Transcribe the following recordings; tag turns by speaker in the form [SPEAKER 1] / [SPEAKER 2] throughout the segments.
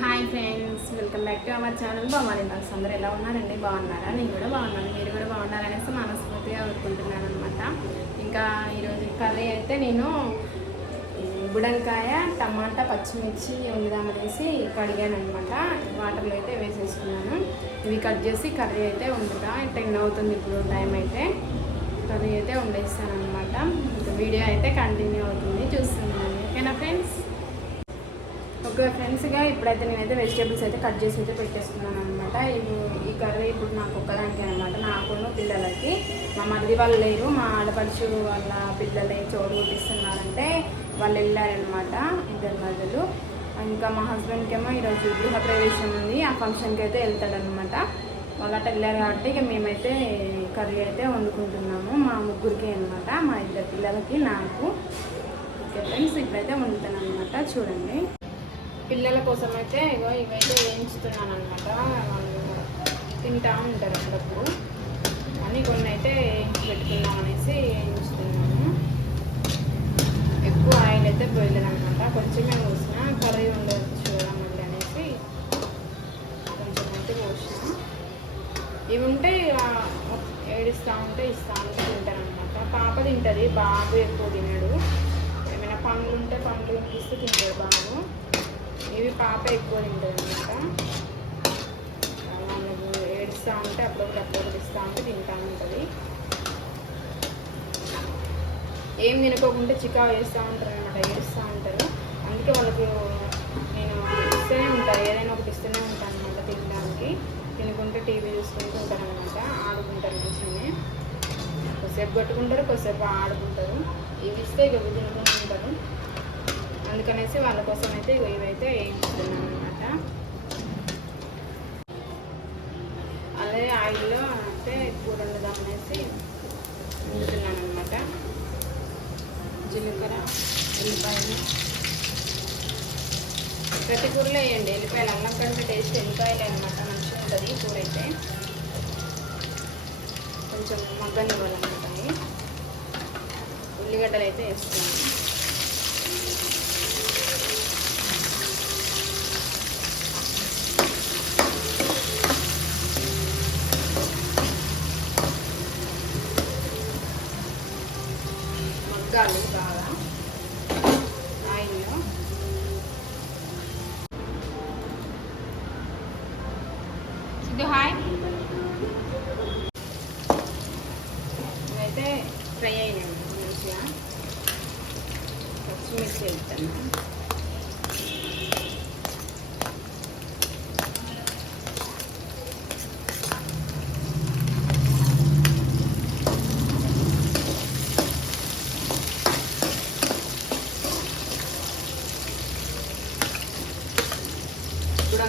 [SPEAKER 1] Hi friends welcome back to our channel బాగున్నాను బాక్స్ అందరూ ఎలా ఉన్నారండి? బాగున్నారా? నేను కూడా బాగున్నాను. మీరు కూడా బాగున్నారనేసి మనస్ఫూర్తిగా కోరుకుంటున్నాను అనమాట ఇంకా ఈరోజు కర్రీ అయితే నేను బుడంకాయ టమాటా పచ్చిమిర్చి వండుదామనేసి కడిగాను అనమాట వాటర్లో అయితే వేసేసుకున్నాను. ఇవి కట్ చేసి కర్రీ అయితే వండుతా. టెన్ అవుతుంది ఇప్పుడు టైం అయితే. కర్రీ అయితే వండేస్తాను అనమాట వీడియో అయితే కంటిన్యూ అవుతుంది. చూస్తున్నాను. ఓకేనా ఫ్రెండ్స్ ఓకే ఫ్రెండ్స్గా ఇప్పుడైతే నేనైతే వెజిటేబుల్స్ అయితే కట్ చేసి అయితే పెట్టేసుకున్నాను అనమాట ఈ కర్రీ ఇప్పుడు నాకు ఒక్కదానికి అనమాట నాకును పిల్లలకి. మా మరిది వాళ్ళు లేరు. మా ఆడపడుచు వాళ్ళ పిల్లలు చోటు కొట్టిస్తున్నారంటే వాళ్ళు వెళ్ళారనమాట ఇద్దరు మధ్యలు ఇంకా మా హస్బెండ్కి ఏమో ఈరోజు గృహప్రవేశం ఉంది. ఆ ఫంక్షన్కి అయితే వెళ్తాడనమాట వాళ్ళట వెళ్ళారు కాబట్టి ఇక మేమైతే కర్రీ అయితే వండుకుంటున్నాము. మా ముగ్గురికి అనమాట మా ఇద్దరు పిల్లలకి నాకు. ఓకే ఫ్రెండ్స్ ఇప్పుడైతే వండుతాను అనమాట చూడండి. పిల్లల కోసం అయితే ఇగో ఇవైతే వేయించుతున్నాను అనమాట వాళ్ళు తింటా ఉంటారు అప్పుడప్పుడు. అని కొన్ని అయితే వేయించి పెట్టుకుందాం అనేసి వేయించుతున్నాను. ఎక్కువ ఆయిల్ అయితే పోయలేదు అనమాట కొంచెమే పోసిన కర్రీ ఉండవచ్చు చూడమండి అనేసి కొంచెం అయితే పోసిన. ఇవి ఉంటే ఆ, ఉంటే ఇస్తూ ఉంటే తింటారనమాట పాప తింటుంది బాబు ఎక్కువ తినడు. ఏమైనా పండ్లు ఉంటే పండ్లు ఇస్తే తింటాడు బాబు. ఇవి పాప ఎక్కువ తింటుంది అనమాట. వాళ్ళకు ఏడుస్తూ ఉంటే అప్పుడప్పుడు అప్పుడప్పుడు ఇస్తూ ఉంటే తింటూ ఉంటుంది. ఏం తినకోకుంటే చికా వేస్తూ ఉంటారు అనమాట ఏడుస్తూ ఉంటారు. అందుకే వాళ్ళకి నేను ఇస్తూనే ఉంటాను ఏదైనా ఒకటి ఇస్తూనే ఉంటాను అనమాట తినడానికి. తినుకుంటే టీవీ చూసుకుంటూ ఉంటారు అనమాట ఆడుకుంటారు కూర్చొని. కొద్దిసేపు కొట్టుకుంటారు కొద్దిసేపు ఆడుకుంటారు. ఇవి ఇస్తే ఇక తినుకుంటూ ఉంటారు. అందుకనేసి వాళ్ళ కోసం అయితే ఇవైతే వేయించుకున్నాను అనమాట అదే ఆయిల్లో అంటే కూర వండుదామనేసి వండుతున్నాను అనమాట జీలకర్ర ఎల్లిపాయలు. ప్రతి కూరలో వేయండి. ఎల్లిపాయలు అన్నం కంటే టేస్ట్ ఎల్లిపాయలు అనమాట మంచిగా ఉంటుంది కూర అయితే కొంచెం మగ్గనివ్వాలన్నమాట ఉల్లిగడ్డలు అయితే వేసుకున్నాను మగ్గాలి బాగా ఆయిల్లో ఇది హాయ్. ఇవైతే ఫ్రై అయినాయి మంచిగా. పచ్చిమిర్చి వెళ్తాను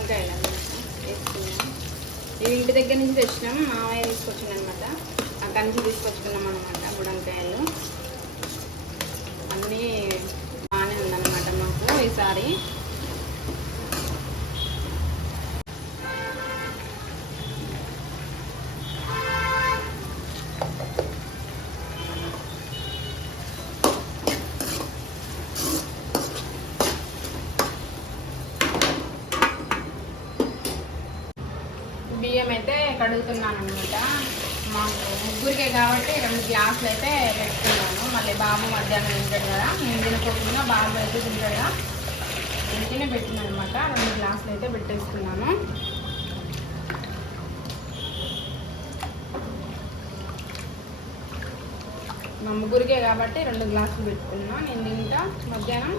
[SPEAKER 1] వంకాయలు అన్నమాట వేసుకున్నాం. ఇవి ఇంటి దగ్గర నుంచి తెచ్చినాం మామయ్య తీసుకొచ్చింది అనమాట అక్కడి నుంచి తీసుకొచ్చుకున్నాం అనమాట బుడంకాయలు అన్నీ బాగానే ఉందన్నమాట మాకు ఈసారి. అడుగుతున్నాను అనమాట మాకు ముగ్గురికే కాబట్టి రెండు గ్లాసులు అయితే పెట్టుకున్నాను. మళ్ళీ బాబు మధ్యాహ్నం తింటాడు కదా నేను తినకోకుండా బాబు అయితే తింటాడు కదా. అందుకనే పెట్టినాను అనమాట రెండు గ్లాసులు అయితే పెట్టేసుకున్నాను. మా ముగ్గురికే కాబట్టి రెండు గ్లాసులు పెట్టుకున్నా. నేను తింటా మధ్యాహ్నం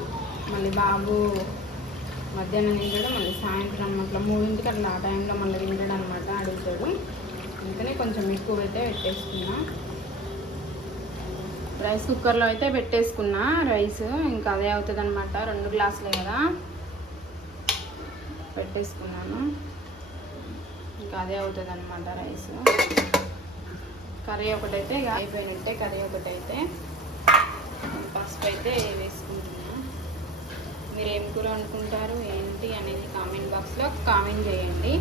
[SPEAKER 1] మళ్ళీ బాబు మధ్యాహ్నం తింటాడు మళ్ళీ సాయంత్రం అట్లా మూడింటికి అట్లా ఆ టైంలో మళ్ళీ తింటాడు అనమాట అడుగుతాడు అందుకనే కొంచెం ఎక్కువ అయితే పెట్టేసుకున్నా. రైస్ కుక్కర్లో అయితే పెట్టేసుకున్నా రైస్. ఇంకా అదే అవుతుంది అనమాట రెండు గ్లాసులే కదా. పెట్టేసుకున్నాను. ఇంకా అదే అవుతుంది అనమాట రైస్. కర్రీ ఒకటైతే అయిపోయినట్టే కర్రీ ఒకటైతే. పసుపు అయితే వేసుకుంటున్నా. మీరు ఏం కూర అనుకుంటారు ఏంటి అనేది కామెంట్ బాక్స్లో కామెంట్ చేయండి.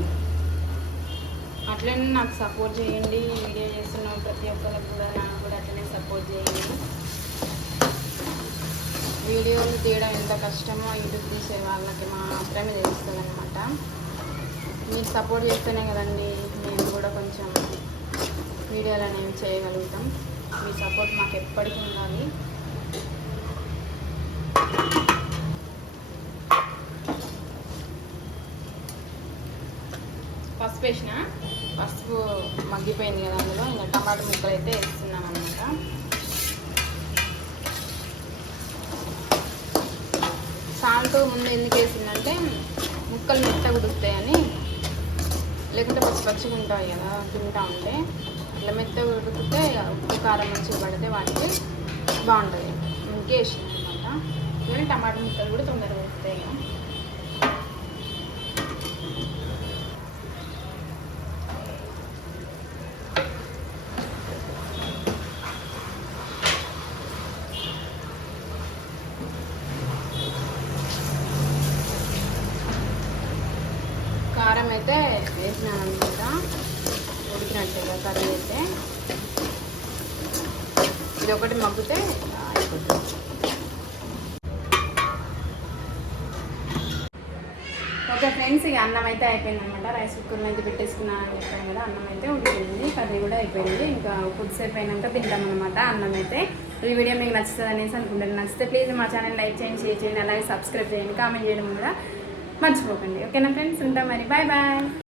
[SPEAKER 1] అట్లనే నాకు సపోర్ట్ చేయండి. వీడియో చేస్తున్న ప్రతి ఒక్కరికి కూడా నాకు కూడా అట్లనే సపోర్ట్ చేయండి. వీడియోలు తీయడం ఎంత కష్టమో యూట్యూబ్ తీసే వాళ్ళకి మాత్రమే తెలుస్తుంది అనమాట మీరు సపోర్ట్ చేస్తేనే కదండి మేము కూడా కొంచెం వీడియోలు అనేవి చేయగలుగుతాం. మీ సపోర్ట్ మాకు ఎప్పటికీ ఉండాలి పసుపు వేసిన పసుపు మగ్గిపోయింది కదా అందులో. ఇంకా టమాటా ముక్కలు అయితే వేస్తున్నాను అనమాట సాల్ట్ ముందు ఎందుకు వేసిందంటే ముక్కలు మెత్తగా ఉడుకుతాయని లేకుంటే పచ్చి పచ్చిగా ఉంటాయి కదా తింటా ఉంటే. ఇట్లా మెత్తగా ఉడికితే ఉప్పు కారం మంచిగా పడితే వాటికి బాగుంటుంది. ఇంకే వేసింది అనమాట ఇవన్నీ టమాటా ముక్కలు కూడా తొందరగా ఉడుకుతాయి ఇక. కారం అయితే వేసినాను అనమాట ఉడికినట్టుగా కర్రీ అయితే ఇది ఒకటి మగ్గితే అయిపోతుంది. ఓకే ఫ్రెండ్స్ ఇక అన్నం అయితే అయిపోయింది అనమాట రైస్ కుక్కర్లో అయితే పెట్టేసుకున్నాను అని చెప్పాను కదా అన్నం అయితే ఉడికింది కర్రీ కూడా అయిపోయింది. ఇంకా కొద్దిసేపు అయినాక తింటాం అనమాట అన్నం అయితే. ఈ వీడియో మీకు నచ్చుతుంది అనేసి అనుకుంటాను నచ్చితే ప్లీజ్ మా ఛానల్ లైక్ చేయండి షేర్ చేయండి అలాగే సబ్స్క్రైబ్ చేయండి కామెంట్ చేయడం కూడా మర్చిపోకండి. ఓకేనా ఫ్రెండ్స్? ఉంటాం మరి. Bye bye.